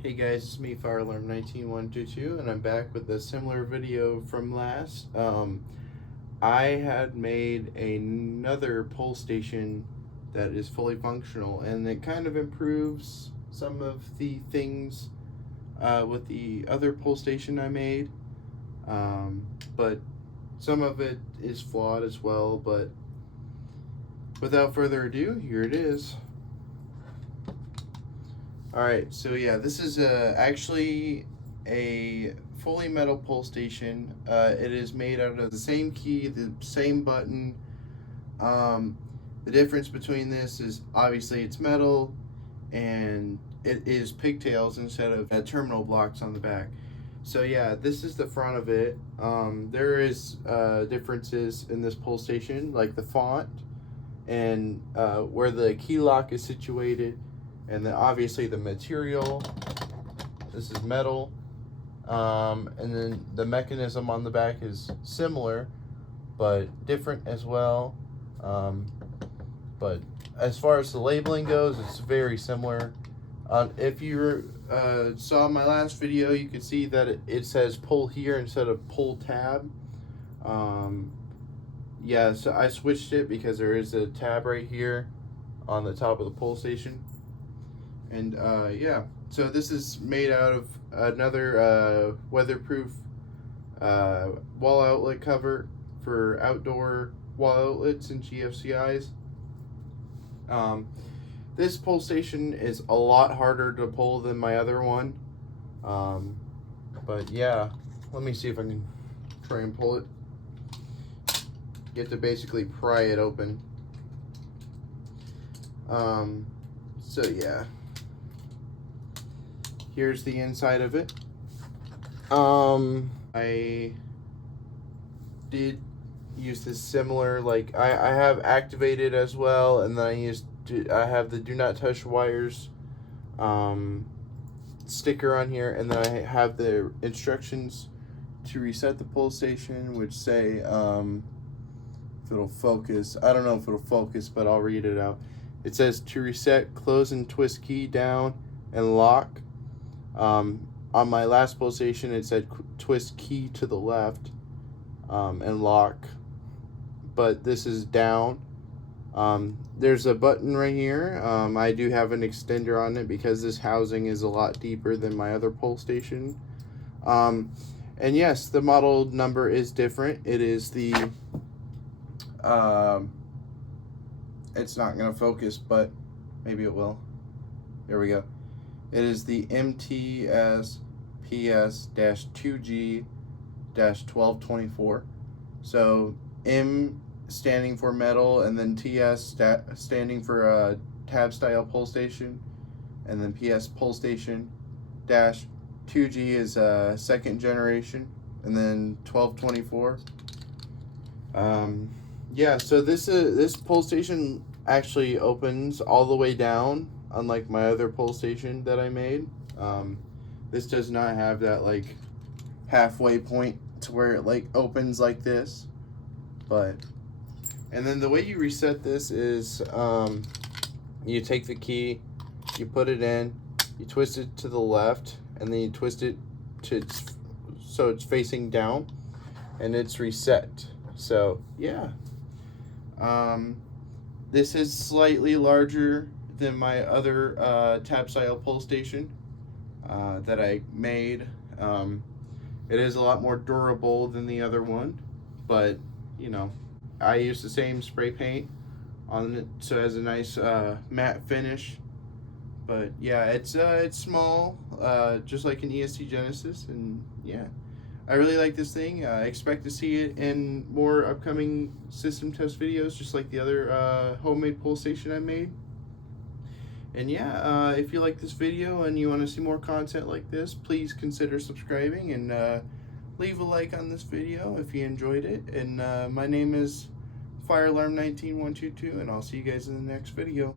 Hey guys, it's me, Fire Alarm 19122, and I'm back with a similar video from last. I had made another pole station that is fully functional, and it kind of improves some of the things with the other pole station I made, but some of it is flawed as well. But without further ado, here it is. Alright, so yeah, this is actually a fully metal pole station. It is made out of the same key, the same button. The difference between this is obviously it's metal and it is pigtails instead of terminal blocks on the back. So yeah, this is the front of it. There is differences in this pole station, like the font and where the key lock is situated. And then obviously the material, this is metal, and then the mechanism on the back is similar, but different as well. But as far as the labeling goes, it's very similar. If you saw my last video, you could see that it says pull here instead of pull tab. Yeah, so I switched it because there is a tab right here on the top of the pole station. And yeah, so this is made out of another weatherproof wall outlet cover for outdoor wall outlets and GFCIs. This pole station is a lot harder to pull than my other one. But yeah, let me see if I can try and pull it. You have to basically pry it open. So yeah. Here's the inside of it. I did use this similar, like I have activated as well, and then I have the do not touch wires sticker on here, and then I have the instructions to reset the pole station, which say if it'll focus. I don't know if it'll focus, but I'll read it out. It says to reset, close and twist key down and lock. On my last pole station, it said twist key to the left and lock, but this is down. There's a button right here. I do have an extender on it because this housing is a lot deeper than my other pole station. And yes, the model number is different. It is the it's not going to focus, but maybe it will. There we go. It is the MTS-PS-2G-1224. So M standing for metal, and then TS standing for a tab style pole station, and then PS pole station dash 2G is second generation, and then 1224. Yeah, so this pole station actually opens all the way down, unlike my other pole station that I made. This does not have that like halfway point to where it like opens like this. And then the way you reset this is you take the key, you put it in, you twist it to the left, and then you twist it so it's facing down, and it's reset. So yeah, this is slightly larger than my other tab style pole station that I made. It is a lot more durable than the other one, but you know, I used the same spray paint on it, so it has a nice matte finish. But yeah, it's small, just like an EST Genesis, and yeah, I really like this thing. I expect to see it in more upcoming system test videos, just like the other homemade pole station I made. And yeah, if you like this video and you want to see more content like this, please consider subscribing and leave a like on this video if you enjoyed it. And my name is Fire Alarm 19122, and I'll see you guys in the next video.